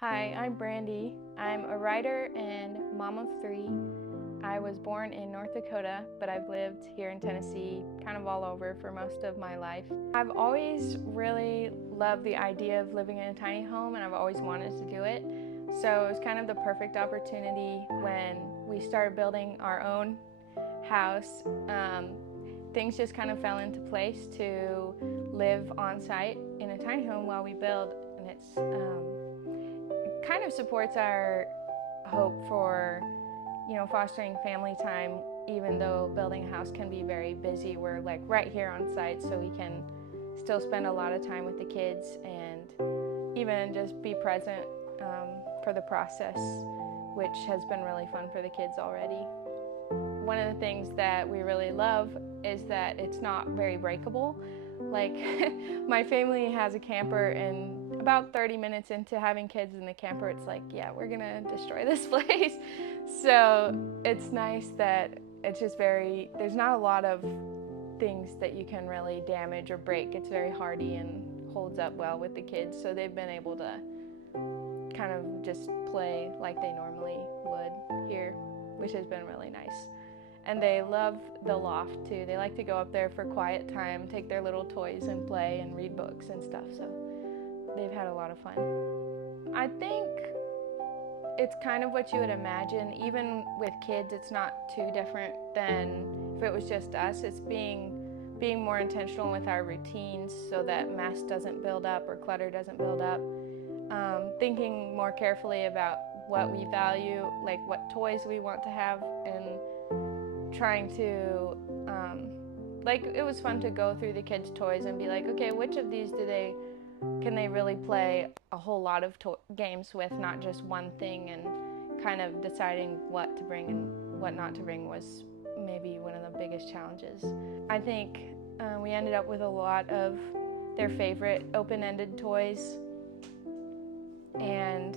Hi, I'm Brandi. I'm a writer and mom of three. I was born in North Dakota, but I've lived here in Tennessee kind of all over for most of my life. I've always really loved the idea of living in a tiny home, and I've always wanted to do it. So it was kind of the perfect opportunity when we started building our own house. Things just kind of fell into place to live on site in a tiny home while we build, and it's kind of supports our hope for, fostering family time. Even though building a house can be very busy, we're like right here on site, so we can still spend a lot of time with the kids and even just be present for the process, which has been really fun for the kids already. One of the things that we really love is that it's not very breakable. Like my family has a camper, and about 30 minutes into having kids in the camper, it's like, yeah, we're gonna destroy this place. So it's nice that it's just there's not a lot of things that you can really damage or break. It's very hardy and holds up well with the kids. So they've been able to kind of just play like they normally would here, which has been really nice. And they love the loft too. They like to go up there for quiet time, take their little toys and play and read books and stuff. So they've had a lot of fun. I think it's kind of what you would imagine. Even with kids, it's not too different than if it was just us. It's being more intentional with our routines so that mess doesn't build up or clutter doesn't build up. Thinking more carefully about what we value, like what toys we want to have, and trying to, it was fun to go through the kids' toys and be like, okay, which of these can they really play a whole lot of games with, not just one thing, and kind of deciding what to bring and what not to bring was maybe one of the biggest challenges. I think we ended up with a lot of their favorite open-ended toys, and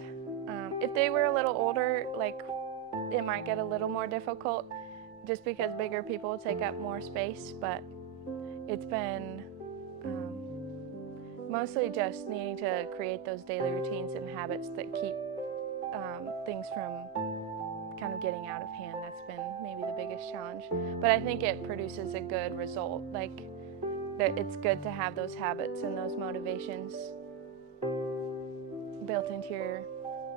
if they were a little older, it might get a little more difficult just because bigger people take up more space, but it's been mostly just needing to create those daily routines and habits that keep things from kind of getting out of hand. That's been maybe the biggest challenge, but I think it produces a good result. It's good to have those habits and those motivations built into your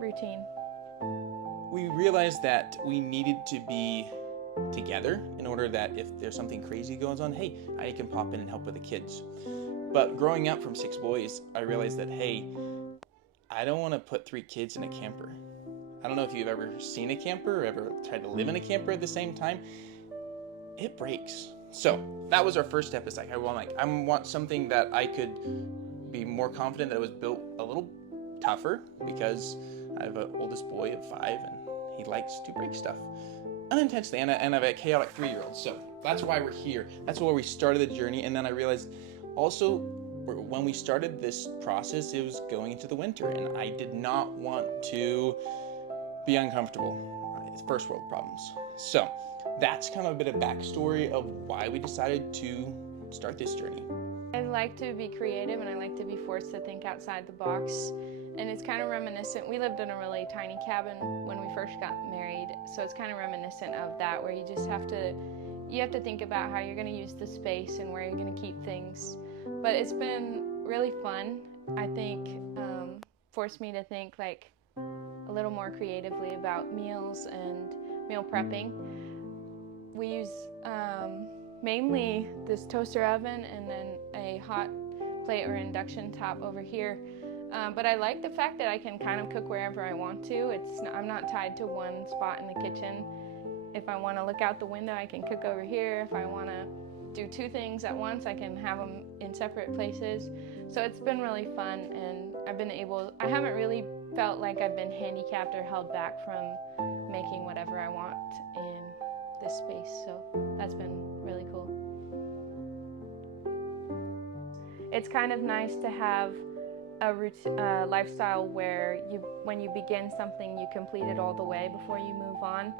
routine. We realized that we needed to be together in order that if there's something crazy goes on, hey, I can pop in and help with the kids. But growing up from 6 boys, I realized that, hey, I don't want to put 3 kids in a camper. I don't know if you've ever seen a camper or ever tried to live in a camper at the same time. It breaks. So that was our first step. It's like, I want something that I could be more confident that it was built a little tougher, because I have an oldest boy of 5 and he likes to break stuff unintentionally, and I have a chaotic 3-year-old. So that's why we're here. That's where we started the journey. And then I realized also when we started this process, it was going into the winter, and I did not want to be uncomfortable. It's first world problems. So that's kind of a bit of backstory of why we decided to start this journey. I like to be creative, and I like to be forced to think outside the box. And it's kind of reminiscent. We lived in a really tiny cabin when we first got married, so it's kind of reminiscent of that, where you just have to think about how you're going to use the space and where you're going to keep things. But it's been really fun. I think forced me to think a little more creatively about meals and meal prepping. We use mainly this toaster oven and then a hot plate or induction top over here. But I like the fact that I can kind of cook wherever I want to. I'm not tied to one spot in the kitchen. If I want to look out the window, I can cook over here. If I want to do 2 things at once, I can have them in separate places. So it's been really fun, and I haven't really felt like I've been handicapped or held back from making whatever I want in this space. So that's been really cool. It's kind of nice to have a lifestyle where when you begin something, you complete it all the way before you move on.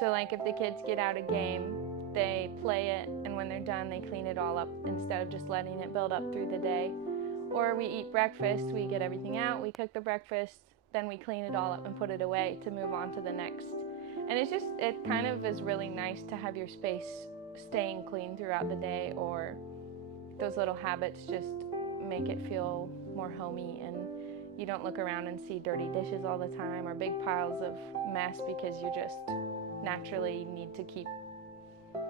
So if the kids get out a game, they play it, and when they're done, they clean it all up instead of just letting it build up through the day. Or we eat breakfast, we get everything out, we cook the breakfast, then we clean it all up and put it away to move on to the next. And it kind of is really nice to have your space staying clean throughout the day, or those little habits just make it feel more homey, and you don't look around and see dirty dishes all the time or big piles of mess, because you just naturally need to keep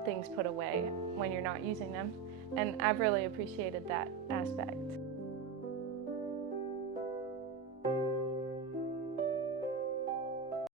things put away when you're not using them. And I've really appreciated that aspect.